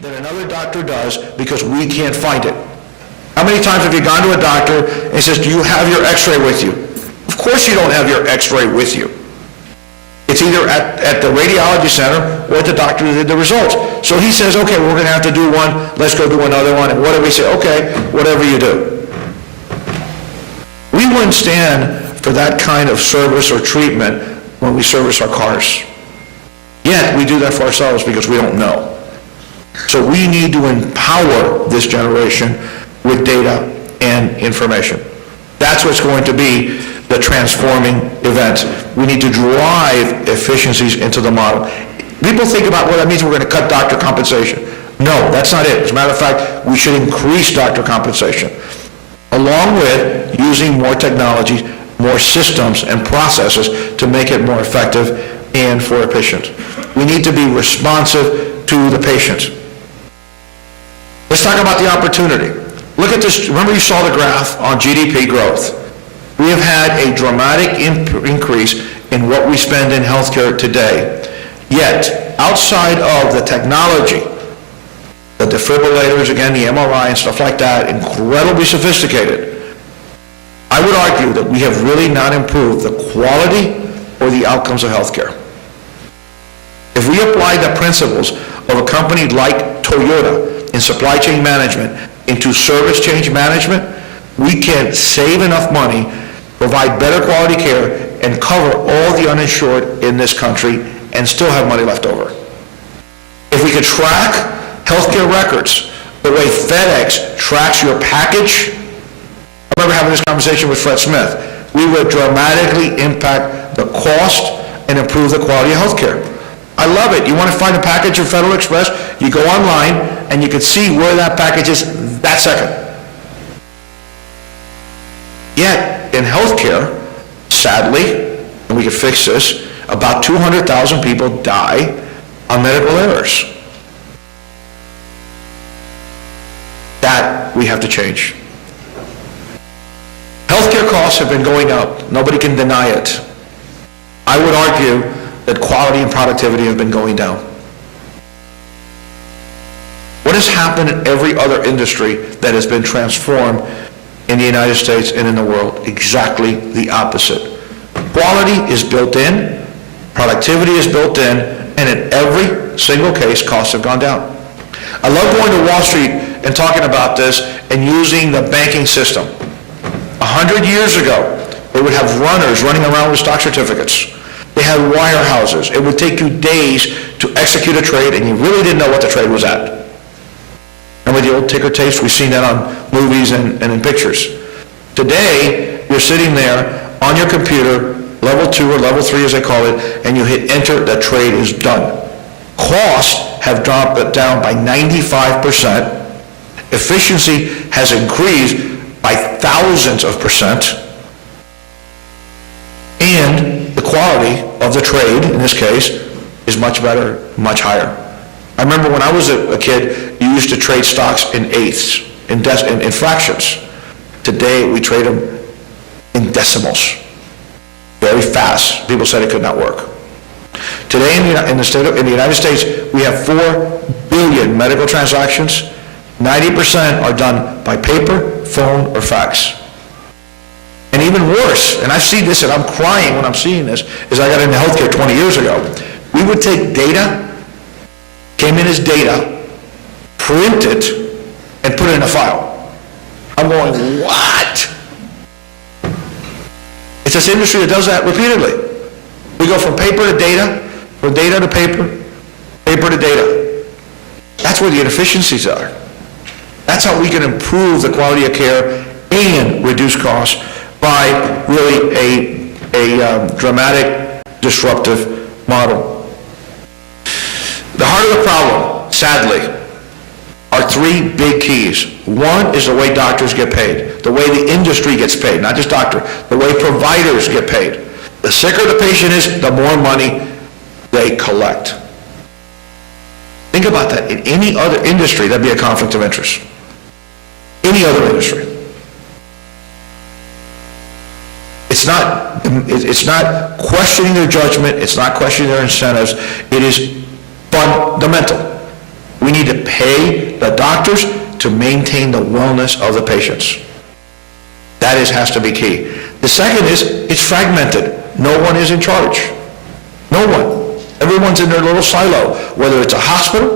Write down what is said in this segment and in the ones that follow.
that another doctor does because we can't find it. How many times have you gone to a doctor and says, do you have your x-ray with you? Of course you don't have your x-ray with you. It's either at the radiology center or at the doctor that did the results. So he says, okay, we're going to have to do one, let's go do another one. And what do we say? Okay, whatever you do. We wouldn't stand for that kind of service or treatment when we service our cars. Yet we do that for ourselves because we don't know. So we need to empower this generation with data and information. That's what's going to be the transforming event. We need to drive efficiencies into the model. People think about what that means, we're going to cut doctor compensation. No, that's not it. As a matter of fact, we should increase doctor compensation, along with using more technology, more systems and processes to make it more effective and for efficient. We need to be responsive to the patient. Let's talk about the opportunity. Look at this. Remember you saw the graph on GDP growth. We have had a dramatic increase in what we spend in healthcare today. Yet, outside of the technology, the defibrillators, again, the MRI and stuff like that, incredibly sophisticated, I would argue that we have really not improved the quality or the outcomes of healthcare. If we apply the principles of a company like Toyota in supply chain management into service change management, we can save enough money, provide better quality care, and cover all the uninsured in this country and still have money left over. If we could track healthcare records the way FedEx tracks your package, I remember having this conversation with Fred Smith, we would dramatically impact the cost and improve the quality of healthcare. I love it. You want to find a package of Federal Express, you go online and you can see where that package is that second. Yet, in healthcare, sadly, and we can fix this, about 200,000 people die on medical errors. That we have to change. Healthcare costs have been going up. Nobody can deny it. I would argue that quality and productivity have been going down. What has happened in every other industry that has been transformed in the United States and in the world? Exactly the opposite. Quality is built in, productivity is built in, and in every single case, costs have gone down. I love going to Wall Street and talking about this and using the banking system. 100 years ago, they would have runners running around with stock certificates. They had wirehouses. It would take you days to execute a trade, and you really didn't know what the trade was at. Remember the old ticker tapes? We've seen that on movies and in pictures. Today, you're sitting there on your computer, level 2 or level 3 as they call it, and you hit enter, the trade is done. Costs have dropped down by 95%. Efficiency has increased by thousands of percent. And the quality of the trade, in this case, is much better, much higher. I remember when I was a kid, you used to trade stocks in eighths, in fractions. Today, we trade them in decimals. Very fast. People said it could not work. Today, in the United States, we have 4 billion medical transactions. 90% are done by paper, phone, or fax. And even worse, and I've seen this and I'm crying when I'm seeing this, is I got into healthcare 20 years ago. We would take data, came in as data, print it, and put it in a file. I'm going, what? It's this industry that does that repeatedly. We go from paper to data, from data to paper, paper to data. That's where the inefficiencies are. That's how we can improve the quality of care and reduce costs by really a dramatic, disruptive model. The heart of the problem, sadly, are 3 big keys. One is the way doctors get paid, the way the industry gets paid, not just doctor, the way providers get paid. The sicker the patient is, the more money they collect. Think about that. In any other industry, that'd be a conflict of interest. Any other industry. It's not questioning their judgment, it's not questioning their incentives, it is fundamental. We need to pay the doctors to maintain the wellness of the patients. That has to be key. The second is, it's fragmented. No one is in charge. No one. Everyone's in their little silo, whether it's a hospital,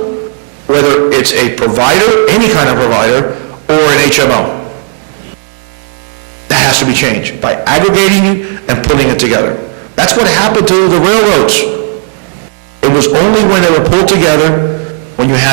whether it's a provider, any kind of provider, or an HMO. That has to be changed by aggregating it and putting it together. That's what happened to the railroads. It was only when they were pulled together, when you had